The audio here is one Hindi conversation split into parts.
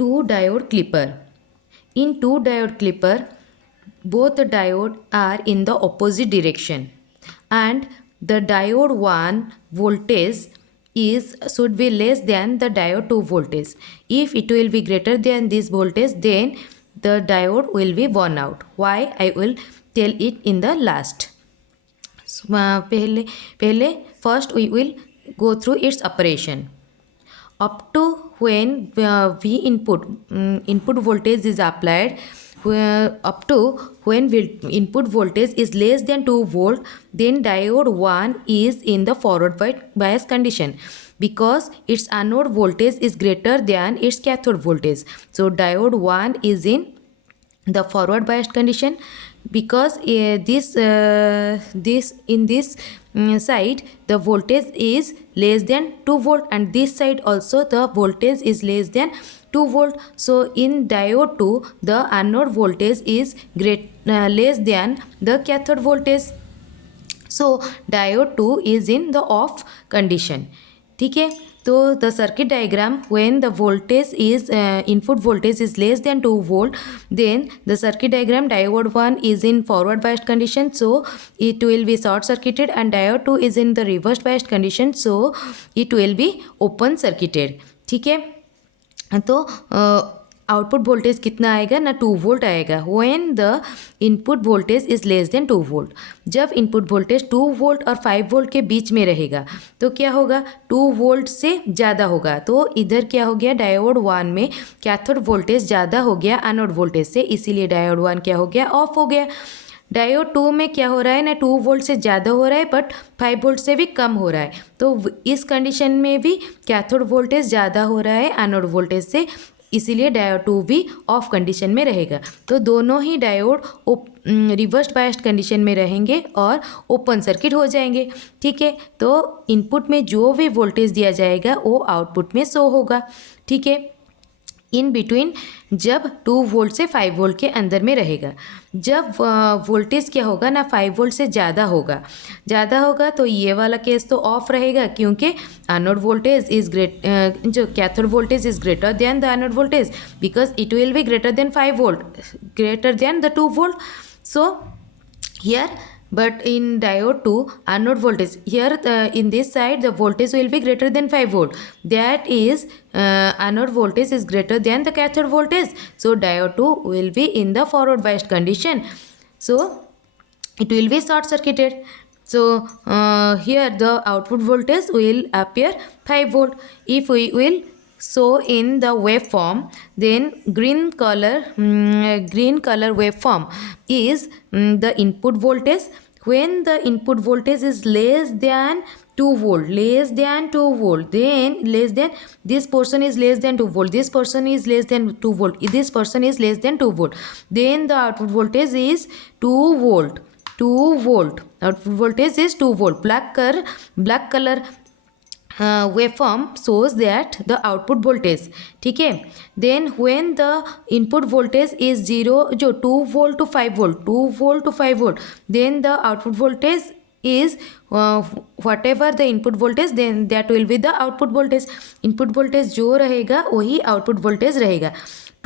two diode clipper. In two diode clipper, both the diode are in the opposite direction, and the diode 1 voltage is should be less than the diode 2 voltage. If it will be greater than this voltage, then the diode will be worn out. Why? I will tell it in the last. So, पहले first we will go through its operation. Up to when V input voltage is applied, up to when input voltage is less than 2 volt, then diode 1 is in the forward bias condition, because its anode voltage is greater than its cathode voltage. So diode 1 is in the forward biased condition, because this in this side the voltage is less than 2 volt, and this side also the voltage is less than 2 volt. So in diode 2 the anode voltage is less than the cathode voltage. So diode 2 is in the off condition. ठीक है, तो the circuit diagram, when the voltage is input voltage is less than 2 volt, then the circuit diagram, diode 1 is in forward biased condition, so it will be short circuited, and diode 2 is in the reverse biased condition, so it will be open circuited. ठीक है, तो आउटपुट वोल्टेज कितना आएगा ना 2 वोल्ट आएगा when the input voltage is less than 2 volt. जब इनपुट वोल्टेज 2 वोल्ट और 5 वोल्ट के बीच में रहेगा तो क्या होगा, 2 वोल्ट से ज़्यादा होगा. तो इधर क्या हो गया, डायोड 1 में कैथोड वोल्टेज ज़्यादा हो गया एनोड वोल्टेज से, इसीलिए डायोड 1 क्या हो गया, ऑफ हो गया. डायोड 2 में क्या हो रहा है ना, 2 वोल्ट से ज़्यादा हो रहा है बट 5 वोल्ट से भी कम हो रहा है. तो इस कंडीशन में भी कैथोड वोल्टेज ज़्यादा हो रहा है एनोड वोल्टेज से, इसीलिए डायोड 2 भी ऑफ कंडीशन में रहेगा. तो दोनों ही डायोड रिवर्स बायस्ड कंडीशन में रहेंगे और ओपन सर्किट हो जाएंगे. ठीक है, तो इनपुट में जो भी वोल्टेज दिया जाएगा वो आउटपुट में शो होगा. ठीक है, इन बिटवीन जब 2 वोल्ट से 5 वोल्ट के अंदर में रहेगा. जब वोल्टेज क्या होगा ना 5 वोल्ट से ज़्यादा होगा तो ये वाला केस तो ऑफ रहेगा, क्योंकि एनोड वोल्टेज इज़ जो cathode voltage is greater than the anode voltage, because it will be greater than 5 volt, greater than the 2 volt. So here, but in diode 2 anode voltage here, in this side the voltage will be greater than 5 volt, that is anode voltage is greater than the cathode voltage, so diode 2 will be in the forward biased condition, so it will be short circuited. So here the output voltage will appear 5 volt. If we will so in the waveform, then green color waveform is the input voltage. When the input voltage is less than 2 volt, then this portion is less than 2 volt, this portion is less than 2 volt, this portion is less than 2 volt, then the output voltage is 2 volt. Output voltage is 2 volt. Black color waveform shows that the output voltage. ठीक है, then when the input voltage is 0, जो 2 volt to 5 volt, then the output voltage is whatever the input voltage, then that will be the output voltage. input voltage जो रहेगा वही output voltage रहेगा.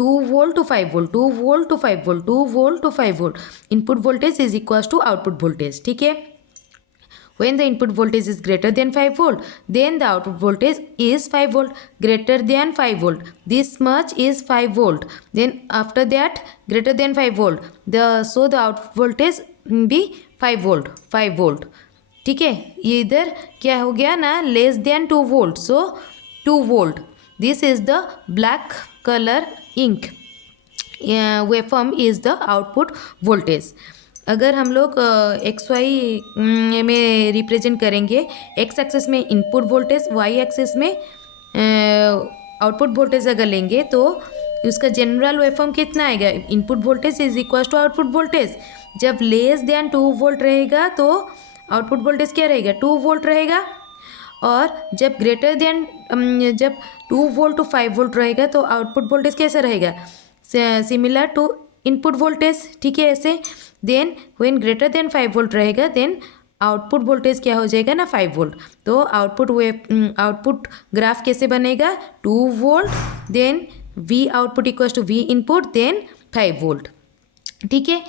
2 volt to 5 volt, 2 volt to 5 volt, 2 volt to 5 volt, input voltage is equals to output voltage. ठीक है, when the input voltage is greater than 5 volt, then the output voltage is 5 volt, greater than 5 volt, this much is 5 volt, then after that greater than 5 volt, so the output voltage be 5 volt. ठीक है, ये इधर क्या हो गया ना, less than 2 volt, so 2 volt. This is the black color ink waveform is the output voltage. अगर हम लोग एक्स वाई में रिप्रेजेंट करेंगे, एक्स एक्सिस में इनपुट वोल्टेज, वाई एक्सिस में आउटपुट वोल्टेज अगर लेंगे तो उसका जनरल वेवफॉर्म कितना आएगा, input voltage is equal to output voltage. जब लेस देन 2 वोल्ट रहेगा तो आउटपुट वोल्टेज क्या रहेगा, 2 वोल्ट रहेगा, और जब ग्रेटर देन जब 2 वोल्ट टू 5 वोल्ट रहेगा तो आउटपुट वोल्टेज कैसा रहेगा, सिमिलर टू इनपुट वोल्टेज. ठीक है, ऐसे then when greater than 5 volt रहेगा, देन आउटपुट वोल्टेज क्या हो जाएगा ना 5 वोल्ट. तो आउटपुट ग्राफ कैसे बनेगा, 2 volt, then V output equals to V input then 5 volt. ठीक है,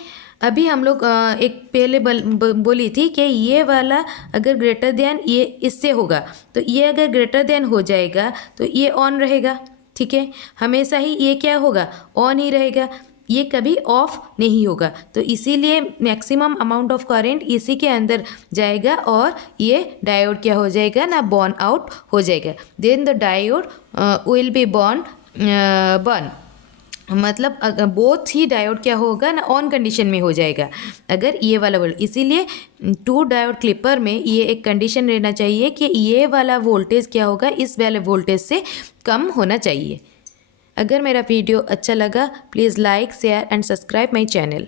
अभी हम लोग एक पहले बोली थी कि ये वाला अगर ग्रेटर देन ये इससे होगा, तो ये अगर ग्रेटर देन हो जाएगा तो ये ऑन रहेगा। ठीक है, हमेशा ही ये क्या होगा, ऑन ही रहेगा, ये कभी ऑफ नहीं होगा। तो इसीलिए मैक्सिमम अमाउंट ऑफ करंट इसी के अंदर जाएगा और ये डायोड क्या हो जाएगा ना, बर्न आउट हो जाएगा। Then the diode will be burn, मतलब बोथ ही डायोड क्या होगा ना, ऑन कंडीशन में हो जाएगा अगर ये वाला वोल्ट। इसीलिए 2 डायोड क्लिपर में ये एक कंडीशन रहना चाहिए कि ये वाला वोल्टेज क्या होगा, इस वाले वोल्टेज से कम होना चाहिए। अगर मेरा वीडियो अच्छा लगा please like share and subscribe my channel.